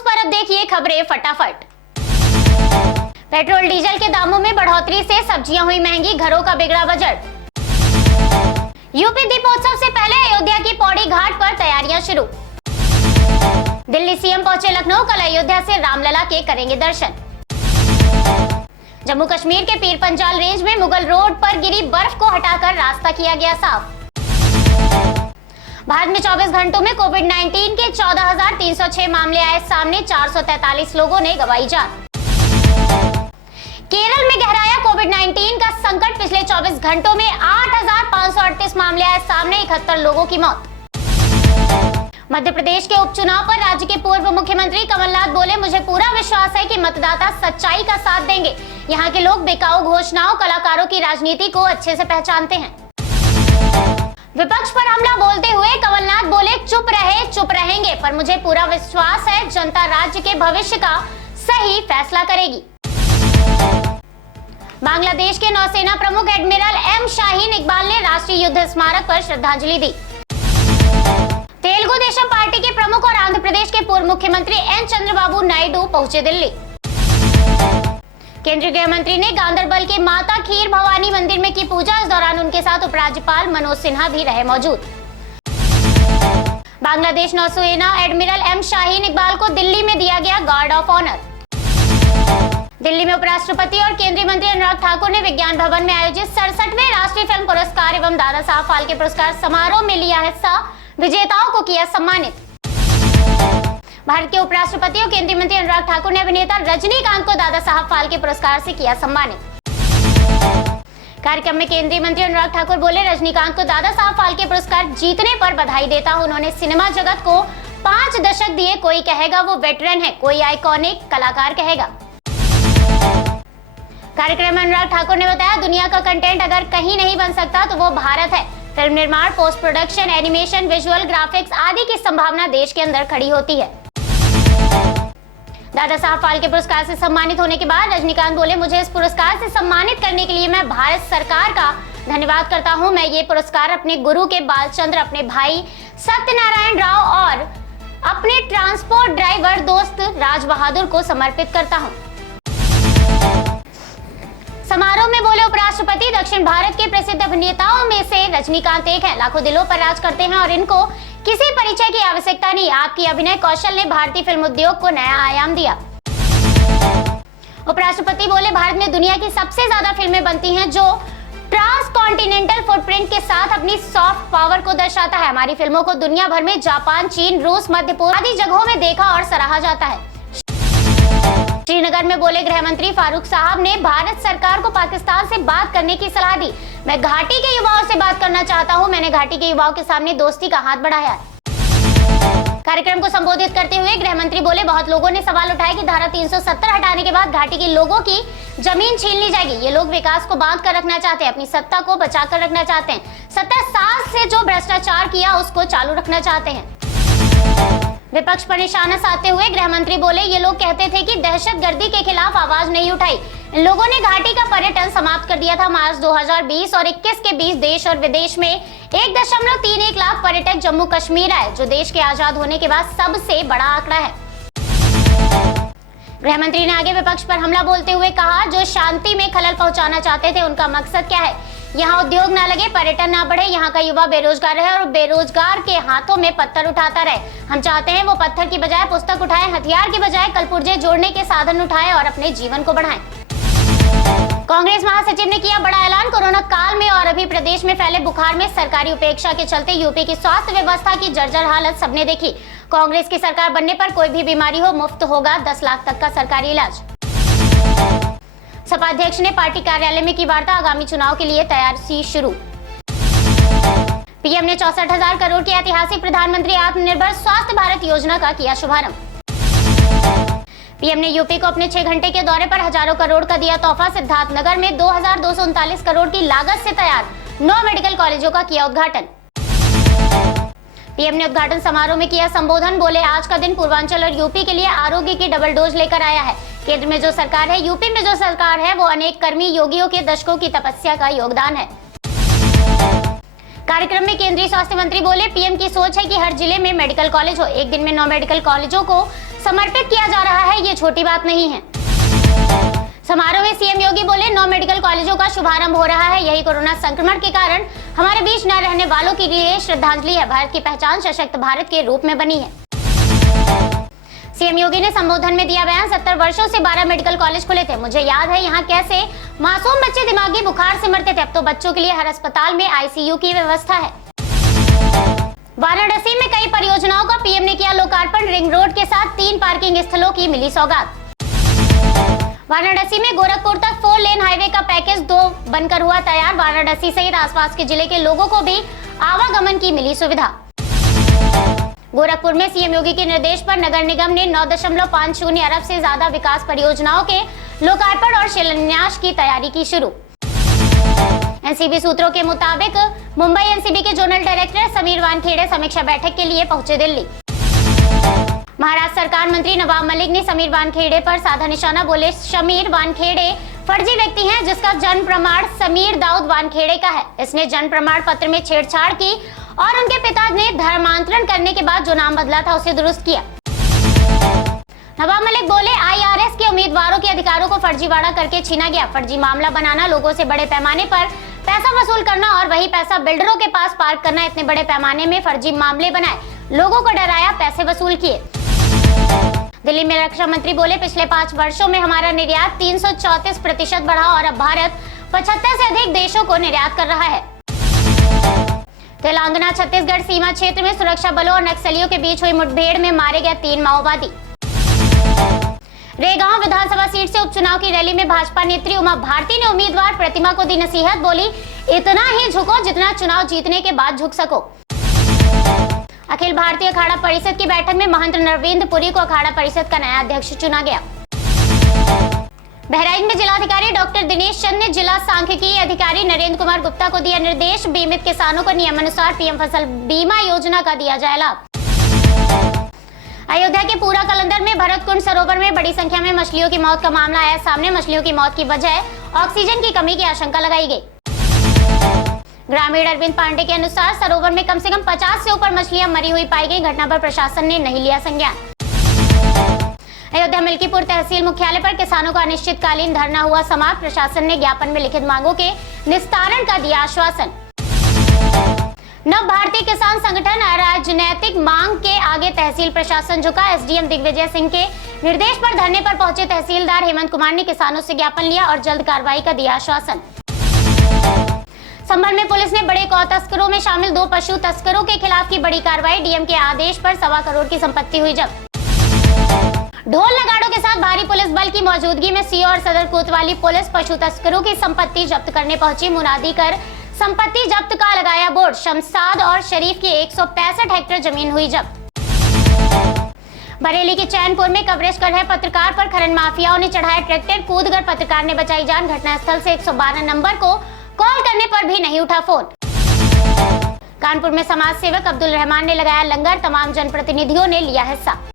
News पर अब देखिए खबरें फटाफट। पेट्रोल डीजल के दामों में बढ़ोतरी से सब्जियां हुई महंगी, घरों का बिगड़ा बजट। यूपी दीपोत्सव से पहले अयोध्या की पौड़ी घाट पर तैयारियां शुरू। दिल्ली सीएम पहुंचे लखनऊ, कल अयोध्या से रामलला के करेंगे दर्शन। जम्मू कश्मीर के पीर पंजाल रेंज में मुगल रोड पर गिरी बर्फ को हटाकर रास्ता किया गया साफ। भारत में 24 घंटों में कोविड-19 के 14,306 मामले आए सामने, 443 लोगों ने गंवाई जान। केरल में गहराया कोविड-19 का संकट, पिछले 24 घंटों में 8,538 मामले आए सामने, 71 लोगों की मौत। मध्य प्रदेश के उपचुनाव पर राज्य के पूर्व मुख्यमंत्री कमलनाथ बोले, मुझे पूरा विश्वास है कि मतदाता सच्चाई का साथ देंगे। यहाँ के लोग बिकाऊ घोषणाओं, कलाकारों की राजनीति को अच्छे से पहचानते हैं। विपक्ष पर हमला बोलते हुए कमलनाथ बोले, चुप रहे चुप रहेंगे, पर मुझे पूरा विश्वास है जनता राज्य के भविष्य का सही फैसला करेगी। बांग्लादेश के नौसेना प्रमुख एडमिरल एम शाहीन इकबाल ने राष्ट्रीय युद्ध स्मारक पर श्रद्धांजलि दी। तेलुगु देशम पार्टी के प्रमुख और आंध्र प्रदेश के पूर्व मुख्यमंत्री एन चंद्रबाबू नायडू पहुंचे दिल्ली। केंद्रीय गृह मंत्री ने गांदरबल के माता खीर भवानी मंदिर में की पूजा, इस दौरान उनके साथ उपराज्यपाल मनोज सिन्हा भी रहे मौजूद। बांग्लादेश नौसेना एडमिरल एम शाहीन इकबाल को दिल्ली में दिया गया गार्ड ऑफ ऑनर। दिल्ली में उपराष्ट्रपति और केंद्रीय मंत्री अनुराग ठाकुर ने विज्ञान भवन में आयोजित 67वें राष्ट्रीय फिल्म पुरस्कार एवं दादा साहब फाल्के पुरस्कार समारोह में लिया हिस्सा, विजेताओं को किया सम्मानित। भारत के उपराष्ट्रपति और केंद्रीय मंत्री अनुराग ठाकुर ने अभिनेता रजनीकांत को दादा साहब फाल्के पुरस्कार से किया सम्मानित। कार्यक्रम में केंद्रीय मंत्री अनुराग ठाकुर बोले, रजनीकांत को दादा साहब फाल्के पुरस्कार जीतने पर बधाई देता हूं। उन्होंने सिनेमा जगत को 5 दशक दिए, कोई कहेगा वो वेटरन है, कोई आइकॉनिक कलाकार कहेगा। कार्यक्रम में अनुराग ठाकुर ने बताया, दुनिया का कंटेंट अगर कहीं नहीं बन सकता तो वो भारत है। फिल्म निर्माण, post production, animation, visual graphics आदि की संभावना देश के अंदर खड़ी होती है। दादा साहब फाल्के पुरस्कार से सम्मानित होने के बाद रजनीकांत बोले, मुझे इस पुरस्कार से सम्मानित करने के लिए मैं भारत सरकार का धन्यवाद करता हूं। मैं ये पुरस्कार अपने गुरु के बालचंद्र, अपने भाई सत्यनारायण राव और अपने ट्रांसपोर्ट ड्राइवर दोस्त राज बहादुर को समर्पित करता हूं। समारोह में बोले उपराष्ट्रपति, दक्षिण भारत के प्रसिद्ध अभिनेताओं में से रजनीकांत एक है। लाखों दिलों पर राज करते हैं और इनको किसी परिचय की आवश्यकता नहीं। आपकी अभिनय कौशल ने भारतीय फिल्म उद्योग को नया आयाम दिया। उपराष्ट्रपति बोले, भारत में दुनिया की सबसे ज्यादा फिल्में बनती हैं जो ट्रांसकॉन्टिनेंटल फुटप्रिंट के साथ अपनी सॉफ्ट पावर को दर्शाता है। हमारी फिल्मों को दुनिया भर में जापान, चीन, रूस, मध्य पूर्व आदि जगहों में देखा और सराहा जाता है। श्रीनगर में बोले गृह मंत्री फारूक साहब ने भारत सरकार को पाकिस्तान से बात करने की सलाह दी। मैं घाटी के युवाओं से बात करना चाहता हूं। मैंने घाटी के युवाओं के सामने दोस्ती का हाथ बढ़ाया। कार्यक्रम को संबोधित करते हुए गृह मंत्री बोले, बहुत लोगों ने सवाल उठाया कि धारा 370 हटाने के बाद घाटी के लोगों की जमीन छीन ली जाएगी। ये लोग विकास को बांध कर रखना चाहते हैं, अपनी सत्ता को बचा कर रखना चाहते हैं। 70 साल से जो भ्रष्टाचार किया उसको चालू रखना चाहते हैं। विपक्ष पर निशाना साधते हुए गृह मंत्री बोले, ये लोग कहते थे कि दहशतगर्दी के खिलाफ आवाज नहीं उठाई। इन लोगों ने घाटी का पर्यटन समाप्त कर दिया था। मार्च 2020 और 21 के बीच देश और विदेश में 1.31 लाख पर्यटक जम्मू कश्मीर आए, जो देश के आजाद होने के बाद सबसे बड़ा आंकड़ा है। गृह मंत्री ने आगे विपक्ष पर हमला बोलते हुए कहा, जो शांति में खलल पहुंचाना चाहते थे उनका मकसद क्या है? यहाँ उद्योग ना लगे, पर्यटन ना बढ़े, यहाँ का युवा बेरोजगार रहे और बेरोजगार के हाथों में पत्थर उठाता रहे। हम चाहते हैं वो पत्थर की बजाय पुस्तक उठाए, हथियार की बजाय कलपुर्जे जोड़ने के साधन उठाए और अपने जीवन को बढ़ाएं। कांग्रेस महासचिव ने किया बड़ा ऐलान, कोरोना काल में और अभी प्रदेश में फैले बुखार में सरकारी उपेक्षा के चलते यूपी की स्वास्थ्य व्यवस्था की जर्जर हालत सबने देखी। कांग्रेस की सरकार बनने पर कोई भी बीमारी हो, मुफ्त होगा 10 लाख तक का सरकारी इलाज। सपा अध्यक्ष ने पार्टी कार्यालय में की वार्ता, आगामी चुनाव के लिए तैयारी शुरू। पीएम ने 64,000 करोड़ की ऐतिहासिक प्रधानमंत्री आत्मनिर्भर स्वास्थ्य भारत योजना का किया शुभारंभ। पीएम ने यूपी को अपने 6 घंटे के दौरे पर हजारों करोड़ का दिया तोहफा। सिद्धार्थनगर में 2,239 करोड़ की लागत से तैयार 9 मेडिकल कॉलेजों का किया उद्घाटन। पीएम ने उद्घाटन समारोह में किया संबोधन, बोले, आज का दिन पूर्वांचल और यूपी के लिए आरोग्य की डबल डोज लेकर आया है। केंद्र में जो सरकार है, यूपी में जो सरकार है, वो अनेक कर्मी योगियों के दशकों की तपस्या का योगदान है। कार्यक्रम में केंद्रीय स्वास्थ्य मंत्री बोले, पीएम की सोच है कि हर जिले में मेडिकल कॉलेज हो। एक दिन में 9 मेडिकल कॉलेजों को समर्पित किया जा रहा है, ये छोटी बात नहीं है। समारोह में सीएम योगी बोले, 9 मेडिकल कॉलेजों का शुभारंभ हो रहा है। यही कोरोना संक्रमण के कारण हमारे बीच न रहने वालों के लिए श्रद्धांजलि है। भारत की पहचान सशक्त भारत के रूप में बनी है। सीएम योगी ने संबोधन में दिया बयान, 70 वर्षों से 12 मेडिकल कॉलेज खुले थे। मुझे याद है यहाँ कैसे मासूम बच्चे दिमागी बुखार से मरते थे। अब तो बच्चों के लिए हर अस्पताल में आईसीयू की व्यवस्था है। वाराणसी में कई परियोजनाओं का पीएम ने किया लोकार्पण। रिंग रोड के साथ 3 पार्किंग स्थलों की मिली सौगात। वाराणसी में गोरखपुर तक 4 लेन हाईवे का पैकेज 2 बनकर हुआ तैयार। वाराणसी सहित आसपास के जिले के लोगों को भी आवागमन की मिली सुविधा। गोरखपुर में सीएम योगी के निर्देश पर नगर निगम ने 9.50 अरब से ज्यादा विकास परियोजनाओं के लोकार्पण और शिलान्यास की तैयारी की शुरू। एनसीबी सूत्रों के मुताबिक मुंबई एनसीबी के जोनल डायरेक्टर समीर वानखेड़े समीक्षा बैठक के लिए पहुंचे दिल्ली। महाराष्ट्र सरकार मंत्री नवाब मलिक ने समीर वानखेड़े पर साधा निशाना। बोले, समीर वानखेड़े फर्जी व्यक्ति हैं जिसका जन्म प्रमाण समीर दाऊद वानखेड़े का है। इसने जन्म प्रमाण पत्र में छेड़छाड़ की और उनके पिता ने धर्मांतरण करने के बाद जो नाम बदला था उसे दुरुस्त किया। नवाब मलिक बोले, आईआरएस के उम्मीदवारों के अधिकारों को फर्जीवाड़ा करके छीना गया। फर्जी मामला बनाना, लोगों से बड़े पैमाने पर पैसा वसूल करना और वही पैसा बिल्डरों के पास पार्क करना। इतने बड़े पैमाने में फर्जी मामले बनाए, लोगों को डराया, पैसे वसूल किए। दिल्ली में रक्षा मंत्री बोले, पिछले 5 वर्षों में हमारा निर्यात 334% बढ़ा और अब भारत 75 से अधिक देशों को निर्यात कर रहा है। तेलंगाना छत्तीसगढ़ सीमा क्षेत्र में सुरक्षा बलों और नक्सलियों के बीच हुई मुठभेड़ में मारे गए 3 माओवादी। रेगांव विधानसभा सीट से उपचुनाव की रैली में भाजपा नेत्री उमा भारती ने उम्मीदवार प्रतिमा को दी नसीहत। बोली, इतना ही झुको जितना चुनाव जीतने के बाद झुक सको। अखिल भारतीय अखाड़ा परिषद की बैठक में महंत नरविंद पुरी को अखाड़ा परिषद का नया अध्यक्ष चुना गया। बहराइच में जिलाधिकारी डॉक्टर दिनेश चंद ने जिला सांख्यिकी अधिकारी नरेंद्र कुमार गुप्ता को दिया निर्देश। बीमित किसानों को नियमानुसार पीएम फसल बीमा योजना का दिया जाए लाभ। अयोध्या के पूरा कलंदर में भरतकुंड सरोवर में बड़ी संख्या में मछलियों की मौत का मामला आया सामने। मछलियों की मौत की वजह ऑक्सीजन की कमी की आशंका लगाई गई। ग्रामीण अरविंद पांडे के अनुसार सरोवर में कम से कम 50 से ऊपर मछलियां मरी हुई पाई गई। घटना पर प्रशासन ने नहीं लिया संज्ञान। अयोध्या मिल्कीपुर तहसील मुख्यालय पर किसानों का अनिश्चितकालीन धरना हुआ समाप्त। प्रशासन ने ज्ञापन में लिखित मांगों के निस्तारण का दिया आश्वासन। नव भारतीय किसान संगठन राजनैतिक मांग के आगे तहसील प्रशासन झुका। एसडीएम दिग्विजय सिंह के निर्देश पर धरने पर पहुंचे तहसीलदार हेमंत कुमार ने किसानों से ज्ञापन लिया और जल्द कार्रवाई का दिया आश्वासन। संभल में पुलिस ने बड़े गौ तस्करों में शामिल 2 पशु तस्करों के खिलाफ की बड़ी कार्रवाई। डीएम के आदेश पर 1.25 करोड़ की संपत्ति हुई जब्त। ढोल नगाड़ों के साथ भारी पुलिस बल की मौजूदगी में सीओ और सदर कोतवाली पुलिस पशु तस्करों की संपत्ति जब्त करने पहुंची। मुनादी कर संपत्ति जब्त का लगाया बोर्ड। शमशाद और शरीफ की 165 हेक्टेयर जमीन हुई जब्त। बरेली के चैनपुर में कवरेज कर रहे पत्रकार पर खनन माफियाओं ने चढ़ाया ट्रैक्टर। कूदकर पत्रकार ने बचाई जान। घटनास्थल से 112 नंबर को कॉल करने पर भी नहीं उठा फोन। कानपुर में समाज सेवक अब्दुल रहमान ने लगाया लंगर। तमाम जनप्रतिनिधियों ने लिया हिस्सा।